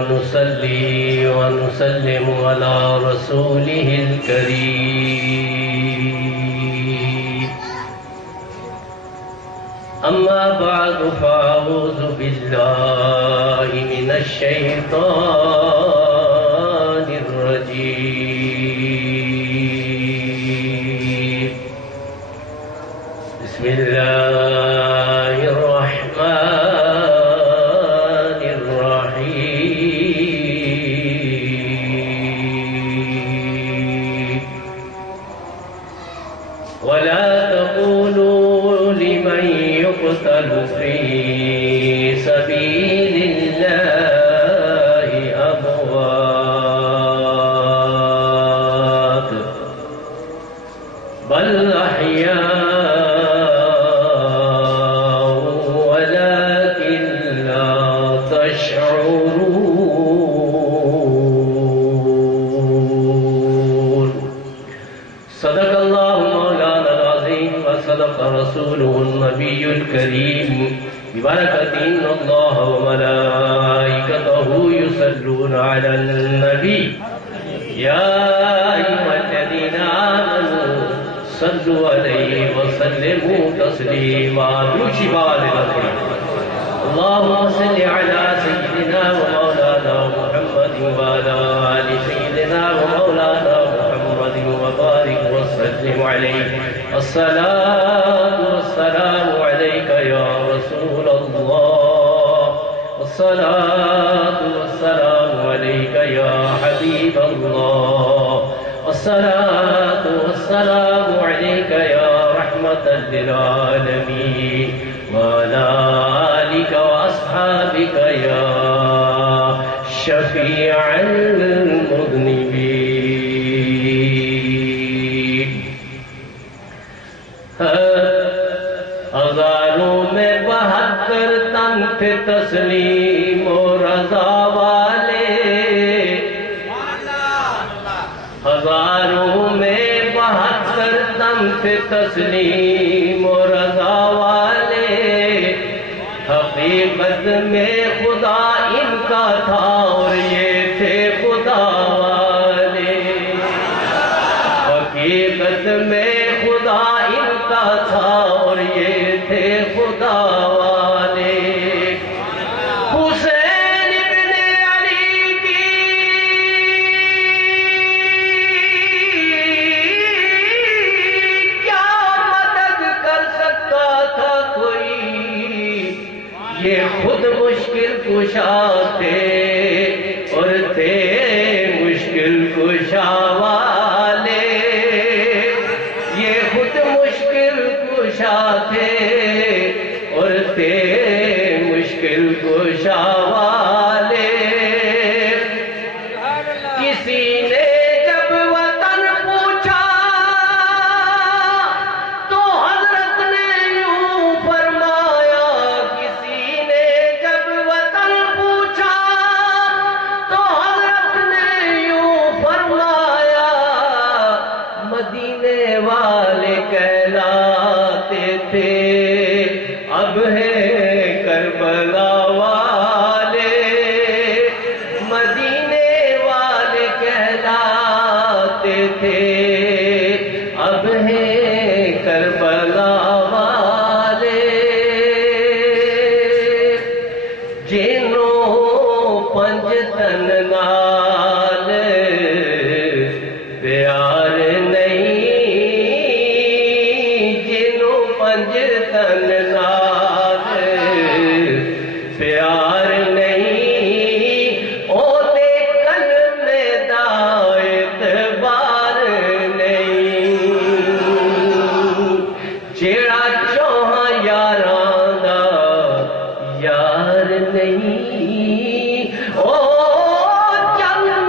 ونصلي ونسلم على رسوله الكريم أما بعد فأعوذ بالله من الشيطان الرجيم بسم الله الرحمن الرحيم ولا تقولوا لمن يقتل في سبيل الله أموات بل أحياء ولكن لا تشعرون صدق الله مولانا العظيم وصدق رسوله النبي الكريم ببركة إن الله وملائكته يصلون على النبي يا أيها الذين آمنوا صلوا عليه وسلموا تسليما اللهم صل على سيدنا ومولانا محمد وعلى آل سيدنا ومولانا محمد وبارك وسلم عليه الصلاة والسلام عليك يا رسول الله الصلاة والسلام عليك يا حبيب الله الصلاة والسلام عليك يا رحمة للعالمين وعلى آلك وأصحابك يا شفيع المذنبين ہزاروں میں 72 تن تھے تسلیم و رضا والے ہزاروں میں 72 تن تھے تسلیم و رضا والے حقیقت میں خدا ان کا تھا اور یہ تھے خدا والے حقیقت میں خدا ان کا تھا اور یہ تھے خدا والے حسین ابن علی کی کیا مدد کر سکتا تھا کوئی یہ خود مشکل کشا تھے اور تھے مشکل کشا والے یہ خود مشکل کشا تھے اور تھے مشکل کشا والے کسی نے جب وطن پوچھا تو حضرت نے یوں فرمایا کسی نے جب وطن پوچھا تو حضرت نے یوں فرمایا مدینے والے کہلاتے تھے اب ہیں کربلا والے مدینے والے کہلاتے تھے اب ہیں کربلا والے جنوں پنجتن نال پیار نہیں جنوں پنجتن نال پیار نہیں او دے کلمے دا اعتبار نہیں جیڑا چوہاں یاراں دا یار نہیں او چند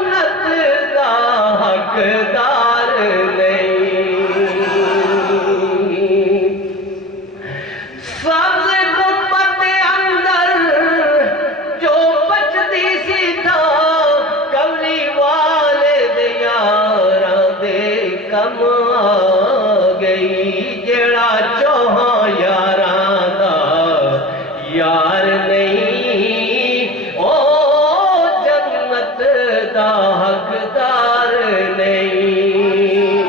کا حقدار نہیں،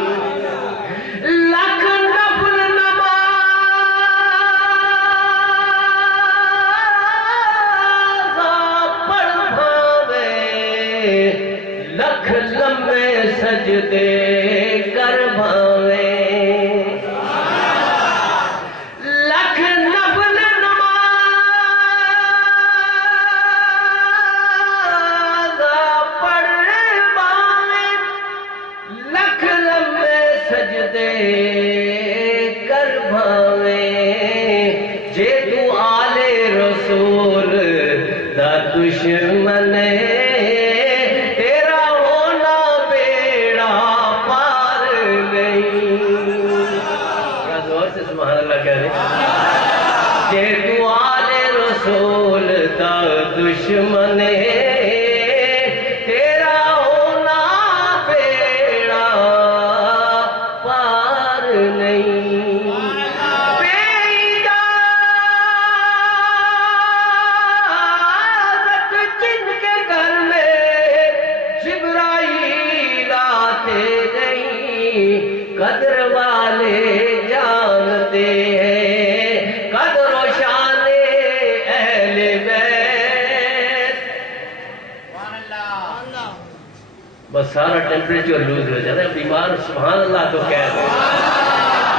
لکھ نفل نماز پڑھ بھاوے، لکھ لمبے سجدے کر بھاوے، لکھ نفل نماز پڑھ بھاوے، لکھ لمبے سجدے کر بھاوے، جے تو آل رسول دا دشمن تیرا ہونا بیڑا پار نہیں۔ کیا زور سے سبحان اللہ کہہ رہے؟ جے تو آل رسول دا دشمن تیرا ہونا بیڑا پار نہیں۔ بے اجازت جن کے گھر میں جبرائیل آتے نہیں، قدر والے جانتے ہیں قدر و شان اہل بیت۔ بس سارا ٹیمپریچر لوز ہو جاتا ہے، بیمار سبحان اللہ تو کہہ دیں۔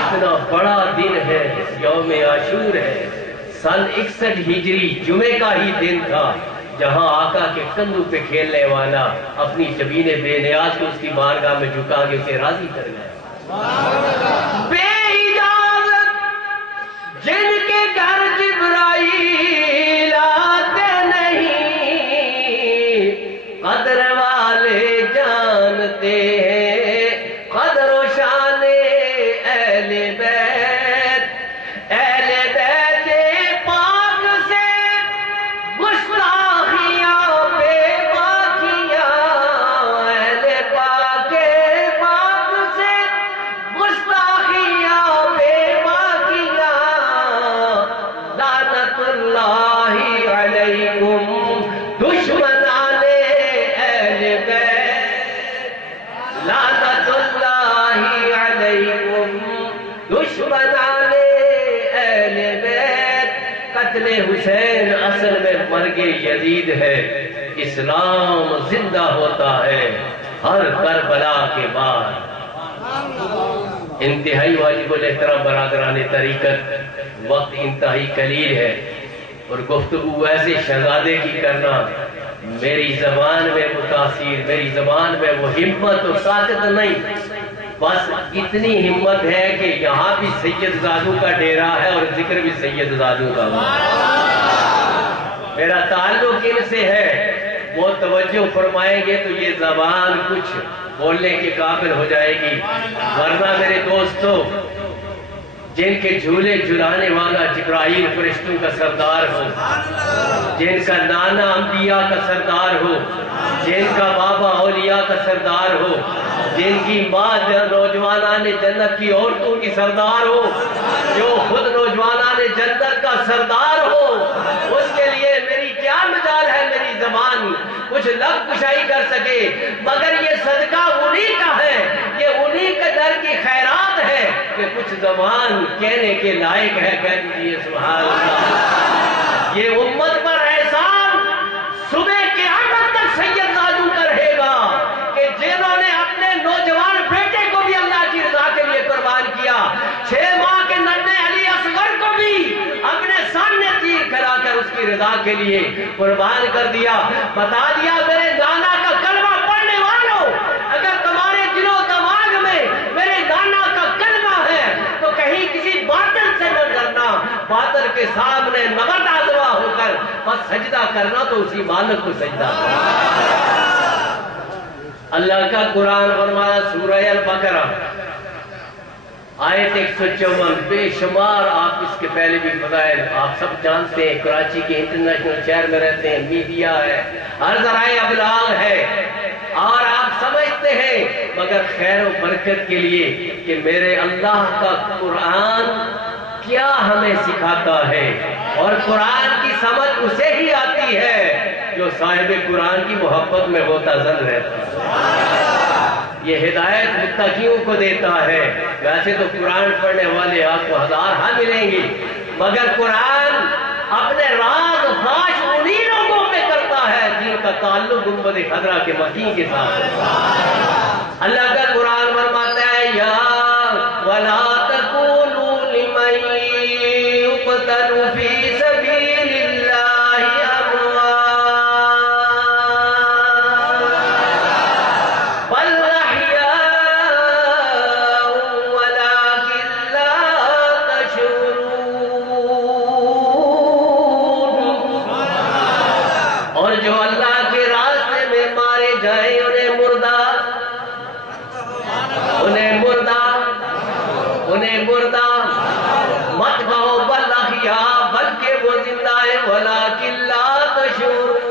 اتنا بڑا دن ہے، یوم عاشور ہے، سن 61 ہجری جمعے کا ہی دن تھا، جہاں آقا کے کندھوں پہ کھیلنے والا اپنی جبین بے نیاز کو اس کی بارگاہ میں جھکا کے اسے راضی کر گیا۔ بے اجازت جن کے گھر جبرائیل آتے نہیں، قدر والے جانتے ہیں قدر و شان اہل بیت۔ اہل بیت پاک سے گستاخیاں بے باکیاں، اہل پاک سے گستاخیاں بے باکیاں، لعنت اللہ علیکم دشمنان اہل بیت، لعنت اللہ علیکم دشمنان اہل بیت۔ قتل حسین اصل میں مرگ یزید ہے، اسلام زندہ ہوتا ہے ہر کربلا کے بعد۔ انتہائی واجب الاحترام برادران طریقت، وقت انتہائی قلیل ہے اور گفتگو ایسے شہزادے کی کرنا میری زبان میں وہ تاثیر، میری زبان میں وہ ہمت اور طاقت نہیں، بس اتنی ہمت ہے کہ یہاں بھی سید زادوں کا ڈیرا ہے اور ذکر بھی سید زادوں کا ہوا۔ میرا تعلق ان سے ہے، وہ توجہ فرمائیں گے تو یہ زبان کچھ بولنے کے قابل ہو جائے گی، ورنہ میرے دوستو جن کے جھولے جھلانے والا جبرائیل فرشتوں کا سردار ہو، جن کا نانا انبیاء کا سردار ہو، جن کا بابا اولیاء کا سردار ہو، جن کی ماں نوجوانان جنت کی عورتوں کی سردار ہو، جو خود نوجوانان جنت کا سردار ہو، اس کے لیے میری کیا مجال ہے میری زبان کچھ لب کشائی کر سکے، مگر یہ صدقہ انہی کا ہے، یہ انہی کے در کی خیرات ہے کہ کچھ زبان کہنے کے لائق ہے۔ کہہ دیجئے سبحان اللہ۔ یہ امت پر احسان صبح قیامت تک سید زادوں کا رہے گا کہ جنہوں نے اپنے نوجوان بیٹے کو بھی اللہ کی رضا کے لیے قربان کیا، 6 ماہ کے ننھے علی اصغر کو بھی اپنے سامنے تیر کھلا کر اس کی رضا کے لیے قربان کر دیا۔ بتا دیا میرے نانا کا کلمہ پڑھنے والوں، اگر تمہارے دل و دماغ میں میرے نانا کا کلمہ ہے تو کہیں کسی باطل سے نہ ڈرنا، باطل کے سامنے نبرد آزما ہو کر بس سجدہ کرنا تو اسی مالک کو سجدہ کرنا۔ اللہ کا قرآن فرمایا سورہ البقرہ آیت 154، بے شمار آپ اس کے پہلے بھی فضائل آپ سب جانتے ہیں، کراچی کے انٹرنیشنل شہر میں رہتے ہیں، میڈیا ہے، ہر ذرائع ابلاغ ہے اور آپ سمجھتے ہیں، مگر خیر و برکت کے لیے کہ میرے اللہ کا قرآن کیا ہمیں سکھاتا ہے، اور قرآن کی سمجھ اسے ہی آتی ہے جو صاحب قرآن کی محبت میں غوطہ-زن رہتا ہے۔ یہ ہدایت متقیوں کو دیتا ہے۔ ویسے تو قرآن پڑھنے والے آپ کو ہزار ملیں گے، مگر قرآن اپنے راز خاص انہی لوگوں پہ کرتا ہے جن کا تعلق گنبد خضرا کے مکین کے ساتھ۔ اللہ کا قرآن فرماتا ہے یا وَلَا تَقُولُوا لِمَن يُقْتَلُ فِي سَبِيلِ اللَّهِ أَمْوَاتٌ بَلْ أَحْيَاءٌ وَلَٰكِن لَّا تَشْعُرُونَ۔ اور جو اللہ کے راستے میں مارے جائیں انہیں مردہ مت کہو بل احیاء، بلکہ وہ زندہ ہے، ولیکن لا تشعرون،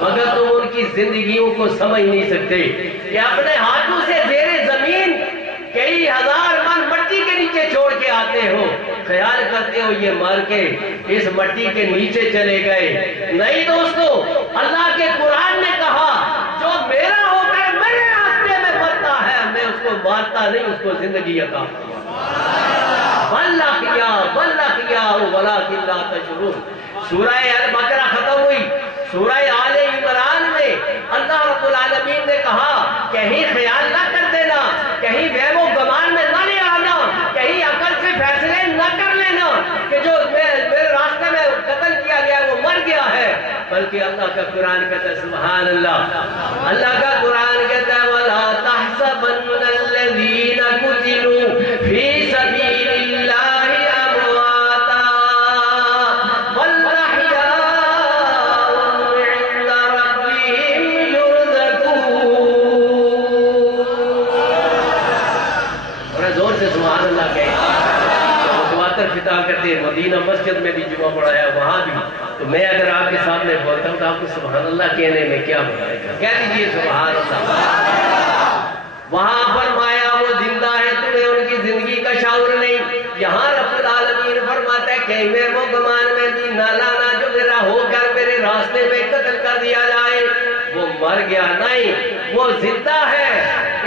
مگر تم ان کی زندگیوں کو سمجھ نہیں سکتے کہ اپنے ہاتھوں سے زیر زمین کئی ہزار من مٹی کے نیچے چھوڑ کے آتے ہو، خیال کرتے ہو یہ مر کے اس مٹی کے نیچے چلے گئے۔ نہیں دوستو، اللہ کے قرآن نے کہا جو میرا ہو کر میرے راستے میں مرتا ہے میں اس کو مارتا نہیں، اس کو زندگی عطا واللہ کیا ولیکن لا تشعرون۔ سورہ البقرہ ختم ہوئی، سورہ آل عمران میں اللہ رب العالمین نے کہا کہیں خیال نہ کر دینا، کہیں وہم و گمان میں نہ لے آنا، کہیں عقل سے فیصلے نہ کر لینا کہ جو میرے راستے میں قتل کیا گیا وہ مر گیا ہے، بلکہ اللہ کا قرآن کہتا ہے سبحان اللہ، اللہ کا قرآن کہتا ہے وَلَا تَحْسَبَنَّ الَّذِينَ قُتِلُوا فِي سَبِيلِ اللَّهِ أَمْوَاتًا بَلْ أَحْيَاءٌ عِندَ رَبِّهِمْ يُرْزَقُونَ۔ اور زور سے سبحان اللہ کہیں، متواتر خطاب کرتے ہیں، مدینہ مسجد میں بھی جمعہ پڑھایا وہاں بھی، تو میں اگر آپ کے سامنے بولتا ہوں تو آپ کو سبحان اللہ کہنے میں کیا بتائے گا؟ کہہ دیجئے سبحان اللہ۔ وہاں فرمایا وہ زندہ ہے، تمہیں ان کی زندگی کا شعور نہیں۔ یہاں رب العالمین فرماتا ہے کہ میں وہ گمان میں بھی نہ لانا جو میرا ہو کر میرے راستے میں قتل کر دیا جائے، وہ مر گیا نہیں، وہ زندہ ہے۔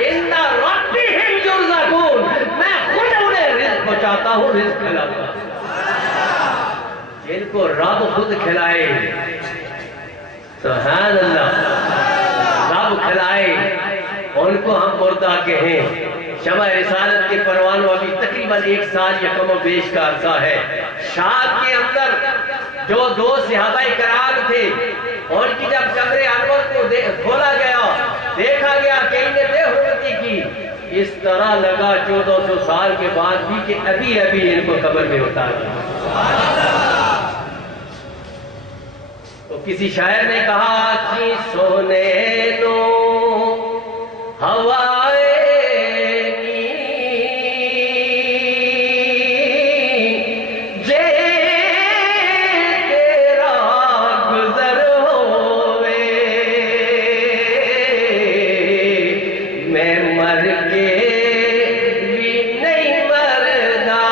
عند ربہم یرزقون، میں خود انہیں رزق پہنچاتا ہوں، رزق کھلاتا ہوں۔ جن کو رب خود کھلائے، سبحان اللہ، رب کھلائے ان کو ہم مردہ کہیں۔ شمع رسالت کے پروانوں ابھی تقریباً 1 سال یا کم و بیش کا عرصہ ہے۔ شام کے اندر جو 2 صحابہ کرام تھے ان کی جب قبر انور کو کھولا گیا، دیکھا گیا کہ انہیں بے حرمتی کی، اس طرح لگا 1400 سال کے بعد بھی کہ ابھی ان کو قبر میں اتار دیا۔ تو کسی شاعر نے کہا کہ سونے نو ہوائے جے تیرا گزر ہوئے، میں مر کے بھی نہیں مردا،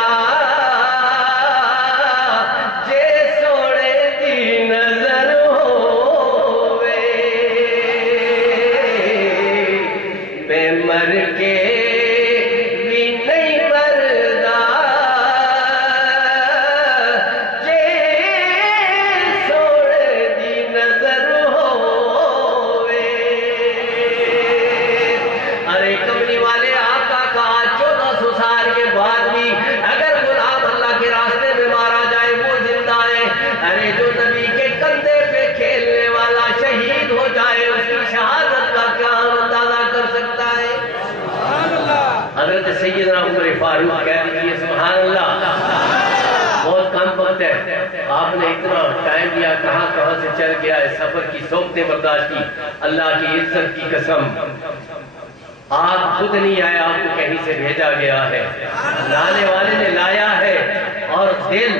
جے سونے دی نظر ہوئے، میں مر کے بھی نہیں مردا، جے سونے دی نظر ہوئے۔ ارے کملی والے آقا کا 1400 سال کے بعد بھی اگر غلام اللہ کے راستے میں مارا جائے وہ زندہ ہے۔ ارے جو نبی کے کندھے پہ کھیلنے والا شہید ہو جائے اس کی شہادت کا کیا اندازہ کر سکتا ہے؟ حضرت سیدنا عمر فاروق کہہ دیجئے سبحان اللہ۔ بہت کم وقت ہے، آپ نے اتنا ٹائم دیا، کہاں کہاں سے چل گیا ہے، سفر کی صحبتیں برداشت کی، اللہ کی عزت کی قسم آپ خود نہیں آئے، آپ کو کہیں سے بھیجا گیا ہے، لانے والے نے لایا ہے، اور دل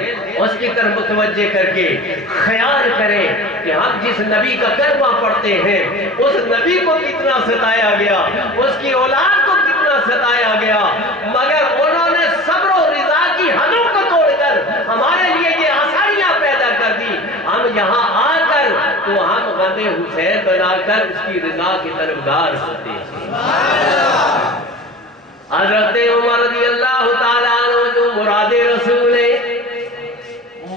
اس کی طرف متوجہ کر کے خیال کریں کہ ہم جس نبی کا کلمہ پڑھتے ہیں اس نبی کو کتنا ستایا گیا، اس کی اولاد کو کتنا نہ ستایا گیا، مگر انہوں نے صبر و رضا کی حدوں کو توڑ کر ہمارے لیے یہ آسانیاں پیدا کر دی۔ ہم یہاں آ کر تو ہم غم حسین بنا کر اس کی رضا کی طلبگار ہوتے ہیں۔ حضرت عمر رضی اللہ تعالیٰ عنہ جو مراد رسول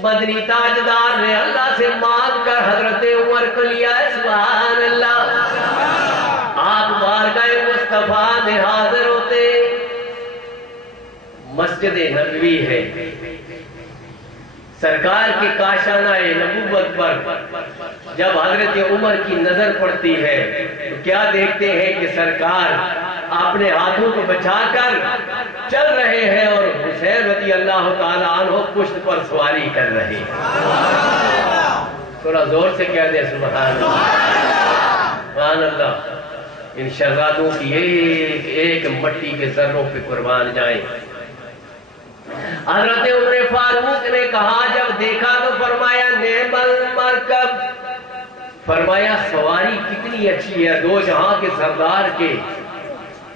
مدنی تاجدار نے اللہ سے مانگ کر حضرت عمر کو لیا ہے، سبحان اللہ۔ آپ بارگاہ مصطفیٰ میں حاضر ہوتے، مسجد نبوی ہے، سرکار کے کاشانہ نبوت پر جب حضرت عمر کی نظر پڑتی ہے تو کیا دیکھتے ہیں کہ سرکار اپنے ہاتھوں کو بچا کر چل رہے ہیں اور حسین رضی اللہ تعالیٰ عنہ پشت پر سواری کر رہے ہیں۔ تھوڑا زور سے کہہ دیں سبحان اللہ، سبحان اللہ۔ ان شہزادوں کی ایک ایک مٹی کے ذروں پہ قربان جائیں۔ حضرت عمر فاروق نے کہا جب دیکھا تو فرمایا نعم المرکب، فرمایا سواری کتنی اچھی ہے، دو جہاں کے سردار کے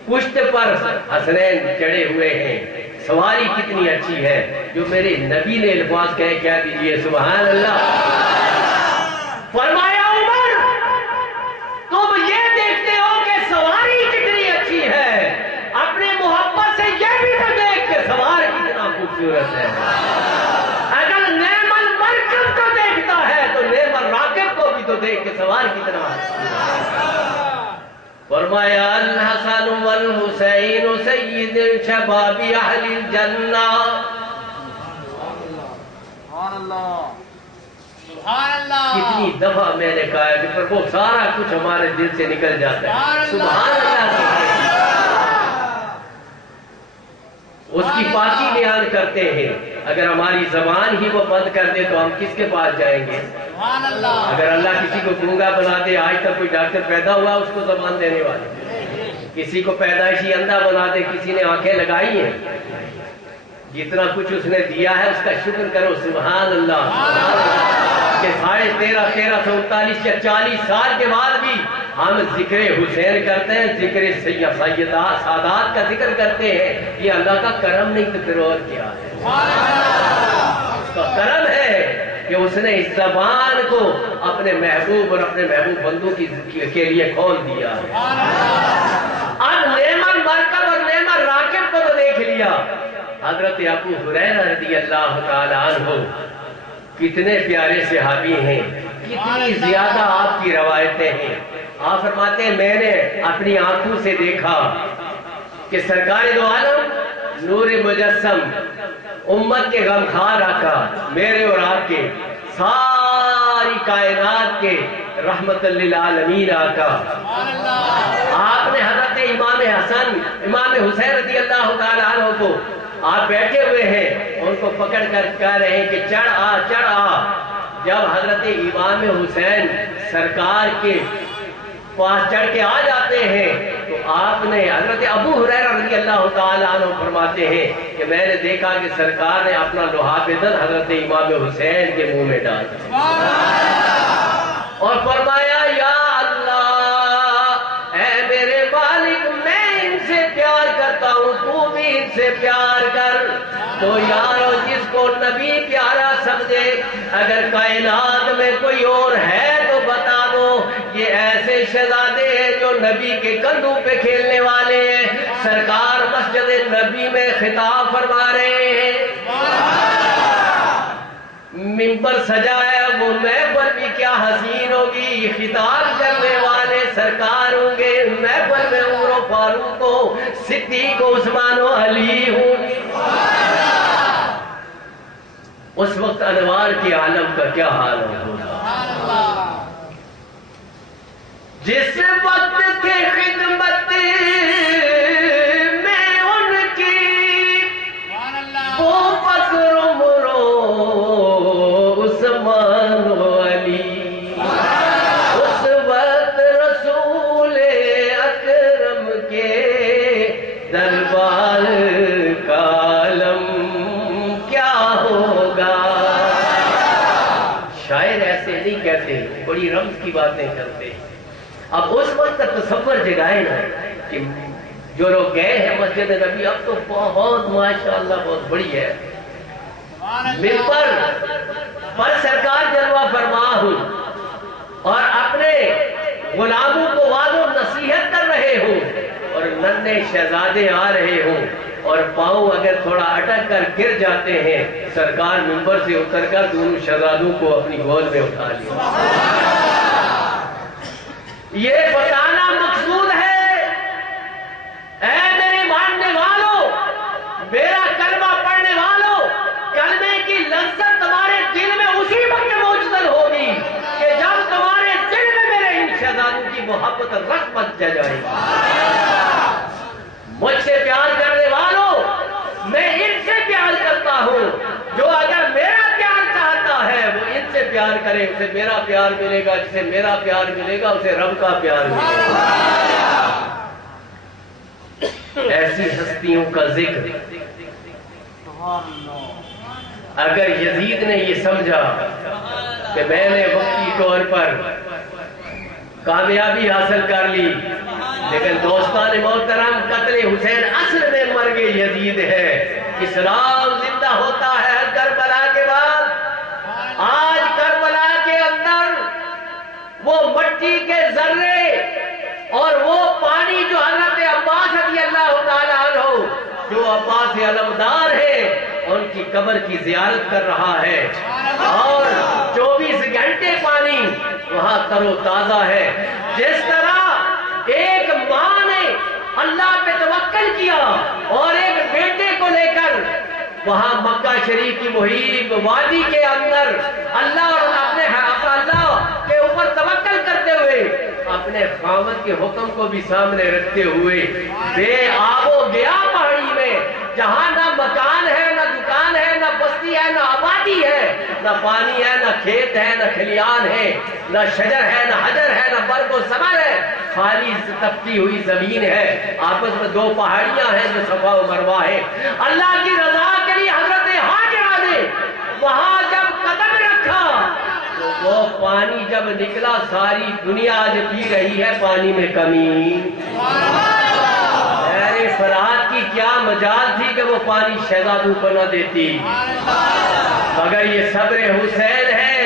پشت پر حسنین چڑھے ہوئے ہیں، سواری کتنی اچھی ہے۔ جو میرے نبی نے الفاظ کہے کیا دیجئے سبحان اللہ۔ فرمایا عمر تم یہ دیکھتے ہو کہ سواری کتنی اچھی ہے، اپنے محبت سے یہ بھی تو دیکھ کہ سوار کتنا خوبصورت ہے۔ اگر نعم المرکب کو دیکھتا ہے تو نعم الراکب کو بھی تو دیکھ کہ سوار کتنا ہے۔ فرمایا الحسن والحسین سید شباب اہل الجنہ۔ سبحان اللہ، سبحان اللہ۔ کتنی دفعہ میں نے کہا کہ پر وہ سارا کچھ ہمارے دل سے نکل جاتا ہے، سبحان اللہ۔ اس کی پاکی بیان کرتے ہیں، اگر ہماری زبان ہی وہ بند کر دے تو ہم کس کے پاس جائیں گے؟ اگر اللہ کسی کو گونگا بنا دے، آج تک کوئی ڈاکٹر پیدا ہوا اس کو زبان دینے والے، کسی کو پیدائشی اندھا بنا دے، کسی نے آنکھیں لگائی ہیں، جتنا کچھ اس نے دیا ہے اس کا شکر کرو سبحان اللہ۔ کہ 1339 یا 40 سال کے بعد بھی ہم ذکر حسین کرتے ہیں، ذکر سیدات سادات کا ذکر کرتے ہیں، یہ اللہ کا کرم نہیں تو پھر اور کیا ہے؟ اس کا کرم ہے کہ اس نے اس زبان کو اپنے محبوب اور اپنے محبوب بندوں کے لیے کھول دیا ہے۔ اب نعم المرکب اور نعم الراکب کو تو دیکھ لیا۔ حضرت ابو ہریرہ رضی اللہ تعالی عنہ کتنے پیارے صحابی ہیں، کتنی زیادہ آپ کی روایتیں ہیں۔ آپ فرماتے ہیں میں نے اپنی آنکھوں سے دیکھا کہ سرکار دو عالم نور مجسم امت کے غمخوار آقا، میرے اور آپ کے ساری کائنات کے رحمت للعالمین آقا، آپ نے حضرت امام حسن امام حسین رضی اللہ تعالیٰ عنہ کو آپ بیٹھے ہوئے ہیں، ان کو پکڑ کر کہہ رہے ہیں کہ چڑھ آ چڑھ آ۔ جب حضرت امام حسین سرکار کے پاس چڑھ کے آ جاتے ہیں تو آپ نے حضرت ابو ہریرہ رضی اللہ تعالیٰ عنہ فرماتے ہیں کہ میں نے دیکھا کہ سرکار نے اپنا لحاف دل حضرت امام حسین کے منہ میں ڈال اور فرمایا یا اللہ اے میرے مالک میں ان سے پیار کرتا ہوں، تو بھی ان سے پیار کر۔ تو یارو جس کو نبی پیارا سمجھے، اگر کائنات میں کوئی اور ہے تو بتا دو، یہ ایسے شہزادے ہیں جو نبی کے کندھوں پہ کھیلنے والے ہیں۔ سرکار مسجد نبی میں خطاب فرما رہے ہیں، ممبر سجا ہے وہ محفل بھی کیا حسین ہوگی، خطاب کرنے والے سرکار ہوں گے، محفل میں عمر و فاروق و صدیق و عثمان و علی ہوں۔ اس وقت انوار کے عالم کا کیا حال ہوگا؟ جس وقت کے خدمت میں ان کی وہ فخر عمر و عثمان و علی، اس وقت رسول اکرم کے دربار کا عالم کیا ہوگا؟ شاعر ایسے نہیں کہتے، بڑی رمز کی باتیں کرتے۔ اب اس وقت تصور جگائے نا کہ جو لوگ گئے ہیں مسجد نبی اب تو بہت ماشاءاللہ بہت بڑی ہے. ممبر پر سرکار جلوہ فرما ہوں اور اپنے غلاموں کو وعظ و نصیحت کر رہے ہوں اور ننھے شہزادے آ رہے ہوں اور پاؤں اگر تھوڑا اٹک کر گر جاتے ہیں سرکار ممبر سے اتر کر دونوں شہزادوں کو اپنی گود میں اٹھا لیا. یہ بتانا مقصود ہے اے میرے ماننے والوں میرا کلمہ پڑھنے والوں کلمے کی لذت تمہارے دل میں اسی وقت موجود ہوگی کہ جب تمہارے دل میں میرے ان شہزادوں کی محبت رغبت جائے گی. مجھ سے پیار کرنے والوں میں ان سے پیار کرتا ہوں. جو اگر میرا پیار چاہتا ہے وہ ان سے پیار کرے اسے میرا پیار ملے گا. جسے میرا پیار ملے گا اسے رب کا پیار ملے گا. ایسی ہستیوں کا ذکر اگر یزید نے یہ سمجھا کہ میں نے وقتی طور پر کامیابی حاصل کر لی لیکن دوستان محترم قتل حسین اصل میں مرگ یزید ہے. اسلام زندہ ہوتا ہے کربلا کے بعد. آج کربلا کے اندر وہ مٹی کے ذرے اور وہ پانی جو حضرت عباس رضی اللہ تعالیٰ عنہ جو عباس علمدار ہے ان کی قبر کی زیارت کر رہا ہے اور 24 گھنٹے پانی وہاں تر و تازہ ہے. جس طرح ایک ماں نے اللہ پہ توکل کیا اور ایک بیٹے کو لے کر وہاں مکہ شریف کی محیط وادی کے اندر اللہ اور اپنے اللہ کے اوپر توکل کرتے ہوئے اپنے خامد کے حکم کو بھی سامنے رکھتے ہوئے بے آب و گیا پہاڑی میں جہاں نہ مکان ہے نہ دکان ہے نہ بستی ہے نہ آبادی ہے نہ پانی ہے نہ کھیت ہے نہ کھلیان ہے نہ شجر ہے نہ حجر ہے نہ برگ و ثمر ہے خالی تپتی ہوئی زمین ہے. آپس میں دو پہاڑیاں ہیں جو صفا و مروہ ہے. اللہ کی رضا کے لیے حضرت ہاجرہ نے وہاں جب قدم رکھا تو وہ پانی جب نکلا ساری دنیا آج پی رہی ہے پانی میں کمی. ارے فرات کی کیا مجال تھی کہ وہ پانی شہزادوں کو نہ دیتی. مگر یہ صبر حسین ہے.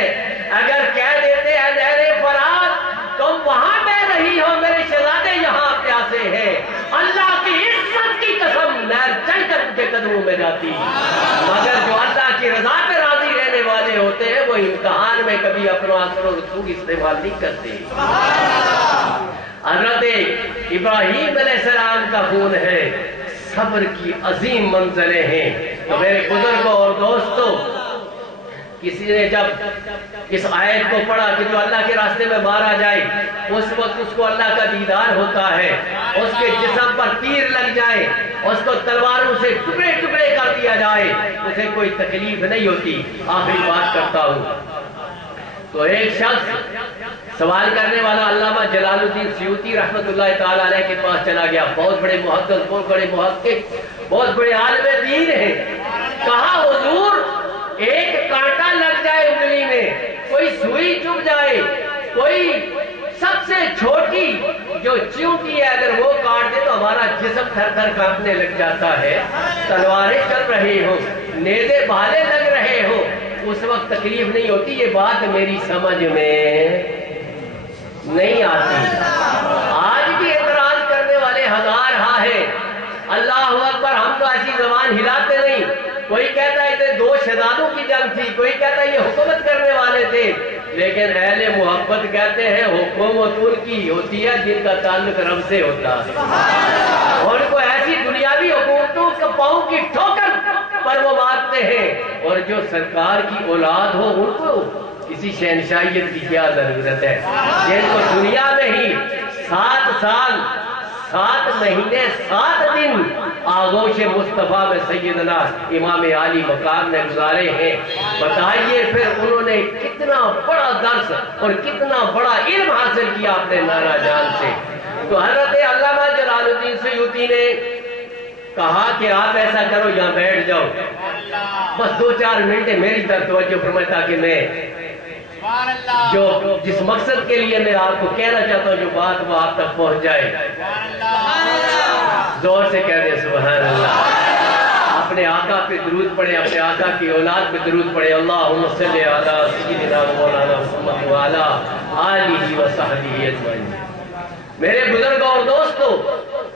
اگر کہہ دیتے ہیں نہر فرات تم وہاں بہ رہی ہو میرے شہزادے یہاں پیاسے ہیں اللہ کی عزت کی قسم نہر چل کر ان کے قدموں میں جاتی. مگر جو اللہ کی رضا پہ راضی رہنے والے ہوتے ہیں وہ امتحان میں کبھی اپنا اثر و رسوخ استعمال نہیں کرتے. حضرت ابراہیم علیہ السلام کا خون ہے. صبر کی عظیم منزلیں ہیں. تو میرے بزرگوں اور دوستوں کسی نے جب اس آیت کو پڑھا کہ جو اللہ کے راستے میں مارا جائے اس وقت اس کو اللہ کا دیدار ہوتا ہے. اس کے جسم پر تیر لگ جائے اس کو تلواروں سے ٹکڑے ٹکڑے کر دیا جائے اسے کوئی تکلیف نہیں ہوتی. آخری بات کرتا ہوں. تو ایک شخص سوال کرنے والا علامہ جلال الدین سیوطی رحمت اللہ تعالیٰ علیہ کے پاس چلا گیا. بہت بڑے محدث بہت بڑے محقق بہت بڑے عالم دین ہیں. کہا حضور ایک کانٹا لگ جائے انگلی میں کوئی سوئی چبھ جائے کوئی سب سے چھوٹی جو چیونٹی ہے اگر وہ کاٹ دے تو ہمارا جسم تھر تھر کانپنے لگ جاتا ہے. تلواریں چل رہی ہوں نیزے بھالے لگ رہے ہوں اس وقت تکلیف نہیں ہوتی. یہ بات میری سمجھ میں نہیں آتی. آج بھی اعتراض کرنے والے ہزار ہاں ہیں. اللہ اکبر ہم تو ایسی زبان ہلاتے نہیں. کوئی کہتا ہے کہ دو شہزادوں کی جنگ تھی کوئی کہتا ہے یہ حکومت کرنے والے تھے. لیکن اہل محبت کہتے ہیں حکومت ان کی ہوتی ہے جن کا تعلق رب سے ہوتا ہے. ان کو ایسی دنیاوی حکومتوں کے پاؤں کی ٹھوکر پر وہ مارتے ہیں اور جو سرکار کی اولاد ہو ان کو کسی شہنشاہیت کی کیا ضرورت ہے. جن کو دنیا میں ہی 7 سال 7 مہینے 7 دن آغوش مصطفیٰ میں سیدنا امام عالی مقام نے گزارے ہیں. بتائیے پھر انہوں نے کتنا بڑا درس اور کتنا بڑا علم حاصل کیا اپنے نانا جان سے. تو حضرت علامہ جلال الدین سیوطی نے کہا کہ آپ ایسا کرو یہاں بیٹھ جاؤ بس 2-4 منٹ میری طرف توجہ فرمائے تاکہ میں جو جس مقصد کے لیے میں آپ کو کہنا چاہتا ہوں جو بات وہ آپ تک پہنچ جائے. زور سے کہہ دیں سبحان اللہ. اپنے آقا پہ درود پڑھیں, اپنے آقا کی اولاد پہ درود پڑھیں. اللہم صلی علی سیدنا مولانا محمد وعلی آلہ وصحبہ اجمعین. میرے بزرگوں اور دوستو,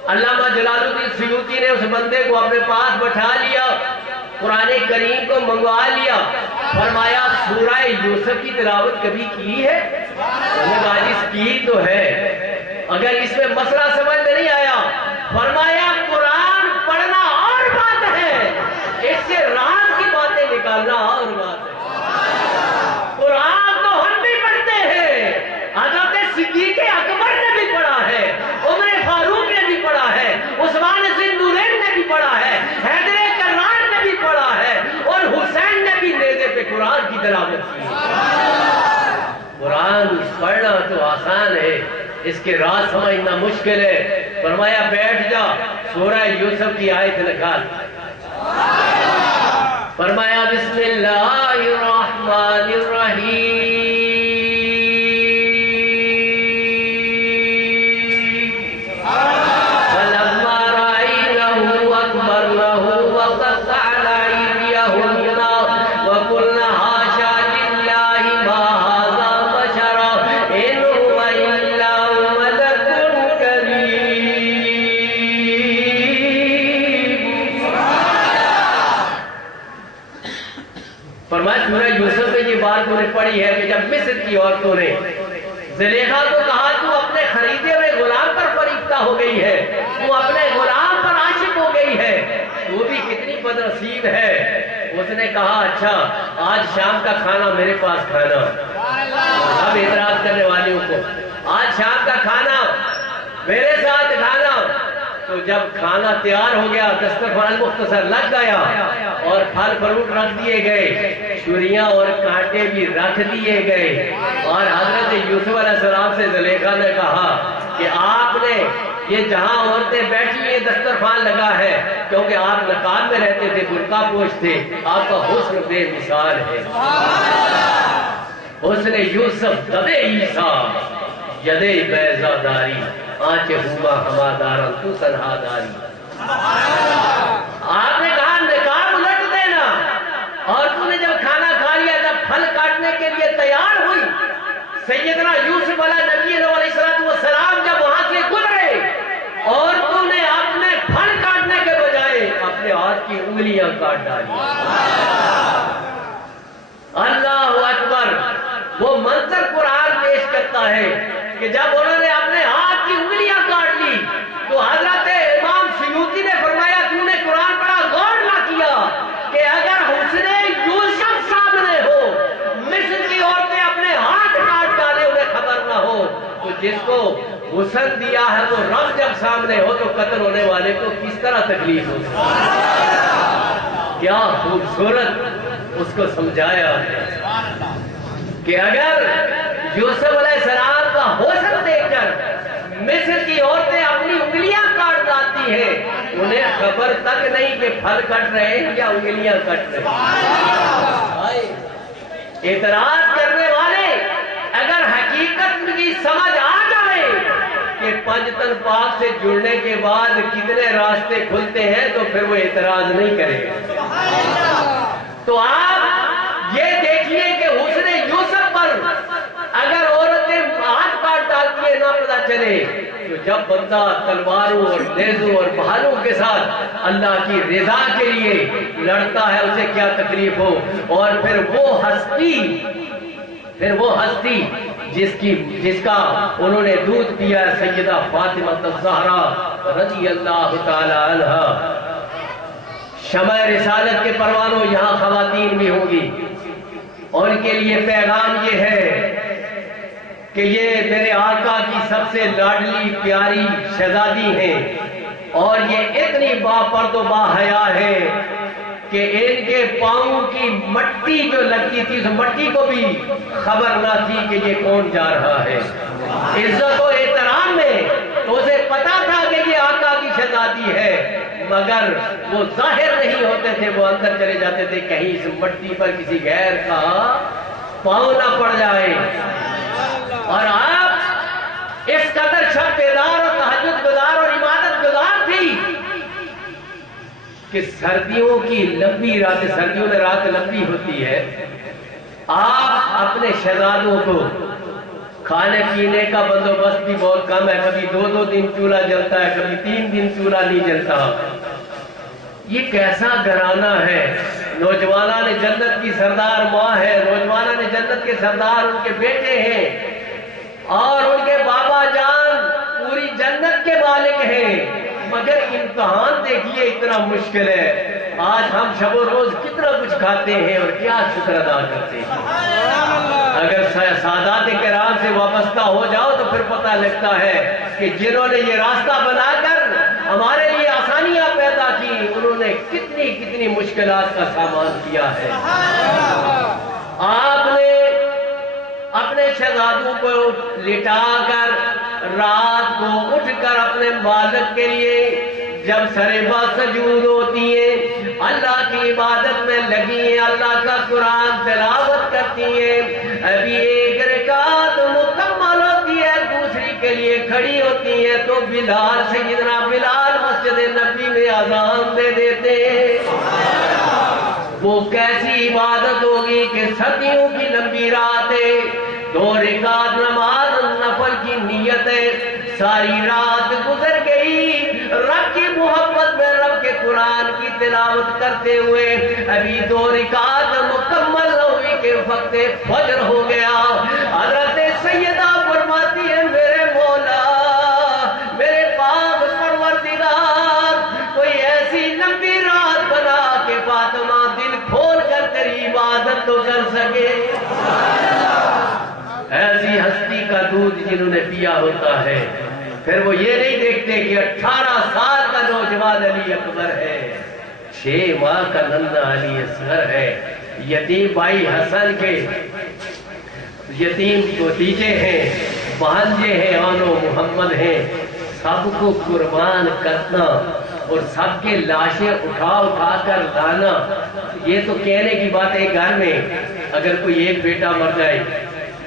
علامہ جلال الدین سیوطی نے اس بندے کو اپنے پاس بٹھا لیا, قرآن کریم کو منگوا لیا, فرمایا سورہ یوسف کی تلاوت کبھی کی ہے؟ اس کی تو ہے, اگر اس میں مسئلہ سمجھ میں نہیں آیا, فرمایا قرآن پڑھنا اور بات ہے, اس سے راز کی باتیں نکالنا اور بات ہے. قرآن تو ہم بھی پڑھتے ہیں, حضرت صدیق اکبر نے بھی پڑھا ہے, عمر فاروق نے بھی پڑھا ہے, عثمان ذوالنورین نے بھی پڑھا ہے, حیدر کرار نے بھی پڑھا ہے, اور حسین نے بھی نیزے پہ قرآن کی تلاوت کی. قرآن پڑھنا تو آسان ہے, اس کے راز سمجھنا مشکل ہے. فرمایا بیٹھ جا, سورہ یوسف کی آیت نکال. فرمایا بسم اللہ الرحمن الرحیم, فلما رأينه أكبرنه وقطعن أيديهن وقلن حاشا لله ما هذا بشرا إن هو إلا ملك كريم. فرمایا سورہ یوسف میں یہ بات انہوں نے پڑھی ہے کہ جب مصر کی عورتوں نے زلیخا کو کہا تو اپنے خریدے ہوئے غلام پر فریفتہ ہو گئی ہے, وہ اپنے غلام پر عاشق ہو گئی ہے, وہ بھی کتنی بدنصیب ہے. اس نے کہا اچھا آج شام کا کھانا میرے پاس کھانا. اب اعتراض کرنے والوں کو, آج شام کا کھانا میرے ساتھ کھانا. تو جب کھانا تیار ہو گیا, دسترخوان مختصر لگ گیا اور پھل فروٹ رکھ دیے گئے, چھریاں اور کانٹے بھی رکھ دیے گئے, اور حضرت یوسف علیہ السلام سے زلیخا نے کہا کہ آپ نے یہ جہاں عورتیں بیٹھی ہیں دسترخوان لگا ہے, کیونکہ آپ نقاب میں رہتے تھے, برقع پوش تھے, آپ کا حسن بے مثال ہے. حسن یوسف دبے عیسیٰ یدے بیضا داری, آنچ ہوا ہما دارا تو تنہا داری. آپ نے کہا نقاب الٹ دینا, اور تو نے جب کھانا کھا لیا, جب پھل کاٹنے کے لیے تیار ہوئی, سیدنا یوسف علیہ نبی علیہ السلام جب وہاں سے گزرے, اور تو نے اپنے پھل کاٹنے کے بجائے اپنے ہاتھ کی انگلیاں کاٹ ڈالی. اللہ اکبر. وہ منظر قرآن پیش کرتا ہے کہ جب انہوں نے اپنے ہاتھ کی انگلیاں کاٹ لی تو حضرت امام سیوطی نے فرمایا تو نے قرآن پڑھا, غور نہ کیا کہ اگر حسن یوسف سامنے ہو, مصر کی عورتیں اپنے ہاتھ کاٹ ڈالے انہیں خبر نہ ہو, تو جس کو حسن دیا ہے وہ رب جب سامنے ہو تو قتل ہونے والے کو کس طرح تکلیف ہو. کیا خوبصورت اس کو سمجھایا کہ اگر یوسف علیہ السلام کا حسن دیکھ کر مصر کی عورتیں اپنی انگلیاں کاٹ ڈالتی ہیں, انہیں خبر تک نہیں کہ پھل کٹ رہے ہیں یا انگلیاں کٹ رہے ہیں. اعتراض کرنے والے اگر حقیقت کی سمجھ آ جائے کہ پنجتن پاک سے جڑنے کے بعد کتنے راستے کھلتے ہیں, تو پھر وہ اعتراض نہیں کرے گا. تو آپ یہ دیکھیے کہ حسن یوسف پر اگر عورتیں ہاتھ کاٹ ڈالتی ہیں نہ پتہ چلے, تو جب بندہ تلواروں اور نیزوں اور بھالوں کے ساتھ اللہ کی رضا کے لیے لڑتا ہے اسے کیا تکلیف ہو. اور پھر وہ ہستی جس کا انہوں نے دودھ پیا, سیدہ فاطمہ الزہرا رضی اللہ تعالی عنہا. شمع رسالت کے پروانوں یہاں خواتین بھی ہوں گی, اور ان کے لیے پیغام یہ ہے کہ یہ میرے آقا کی سب سے لاڈلی پیاری شہزادی ہیں, اور یہ اتنی باپرد و باحیا ہے کہ ان کے پاؤں کی مٹی جو لگتی تھی اس مٹی کو بھی خبر نہ تھی کہ یہ کون جا رہا ہے. عزت و احترام میں تو اسے پتا تھا کہ یہ آقا کی شہزادی ہے, مگر وہ ظاہر نہیں ہوتے تھے, وہ اندر چلے جاتے تھے کہیں اس مٹی پر کسی غیر کا پاؤں نہ پڑ جائے. اور آپ اس قدر شب بیدار اور تہجد گزار اور عبادت گزار تھی کہ سردیوں کی لمبی راتیں، سردیوں میں رات لمبی ہوتی ہے، آپ اپنے شہزادوں کو کھانے پینے کا بندوبست بھی بہت کم ہے، کبھی 2 دن چولہا جلتا ہے، کبھی 3 دن چولہا نہیں جلتا۔ یہ کیسا گھرانہ ہے؟ نوجوانان جنت کی سردار ماں ہے، نوجوانان جنت کے سردار ان کے بیٹے ہیں، اور ان کے بابا جان پوری جنت کے مالک ہیں، مگر امتحان دیکھیے اتنا مشکل ہے۔ آج ہم شب و روز کتنا کچھ کھاتے ہیں اور کیا شکر ادا کرتے ہیں۔ اگر سادات کرام سے وابستہ ہو جاؤ تو پھر پتہ لگتا ہے کہ جنہوں نے یہ راستہ بنا کر ہمارے لیے آسانیاں پیدا کی، انہوں نے کتنی مشکلات کا سامان کیا ہے۔ آپ نے اپنے شہزادوں کو لٹا کر رات کو اٹھ کر اپنے مالک کے لیے جب سربا سجود ہوتی ہیں، اللہ کی عبادت میں لگی ہیں، اللہ کا قرآن تلاوت کرتی ہیں، ابھی ایک رکعت مکمل ہوتی ہے، دوسری کے لیے کھڑی ہوتی ہے تو بلال، سیدنا بلال مسجد نبی میں اذان دے دیتے ہیں۔ وہ کیسی عبادت ہوگی کہ سردیوں کی لمبی راتیں، 2 رکعت نماز نفل کی نیت ہے، ساری رات گزر گئی رب کی محبت میں، رب کے قرآن کی تلاوت کرتے ہوئے، ابھی 2 رکعت مکمل نہ ہوئی کہ وقت فجر ہو گیا۔ حضرت سیدہ فرماتی ہے میرے مولا، میرے پاک پروردگار، کوئی ایسی لمبی رات بنا کہ فاطمہ دل کھول کر تیری عبادت تو کر سکے۔ ایسی ہستی کا دودھ جنہوں نے پیا ہوتا ہے، پھر وہ یہ نہیں دیکھتے کہ 18 سال کا نوجوان علی اکبر ہے، 6 ماہ کا ننھا علی اصغر ہے، یتیم بھائی حسن کے یتیم بھتیجے ہیں، بھانجے ہیں، آنو محمد ہیں، سب کو قربان کرنا اور سب کے لاشیں اٹھا کر لانا، یہ تو کہنے کی بات ہے۔ گھر میں اگر کوئی ایک بیٹا مر جائے،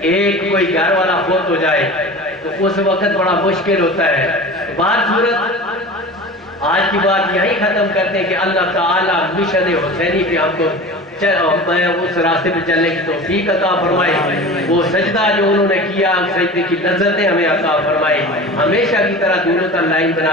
ایک کوئی گھر والا فوت ہو جائے تو اس وقت بڑا مشکل ہوتا ہے۔ بات صورت آج کی بات یہی ختم کرتے ہیں کہ اللہ تعالیٰ مشن حسینی پہ ہم کو اس راستے پہ چلنے کی توفیق عطا فرمائے، وہ سجدہ جو انہوں نے کیا سجدے کی لذتیں ہمیں عطا فرمائے، ہمیشہ کی طرح دونوں کا لائن بنا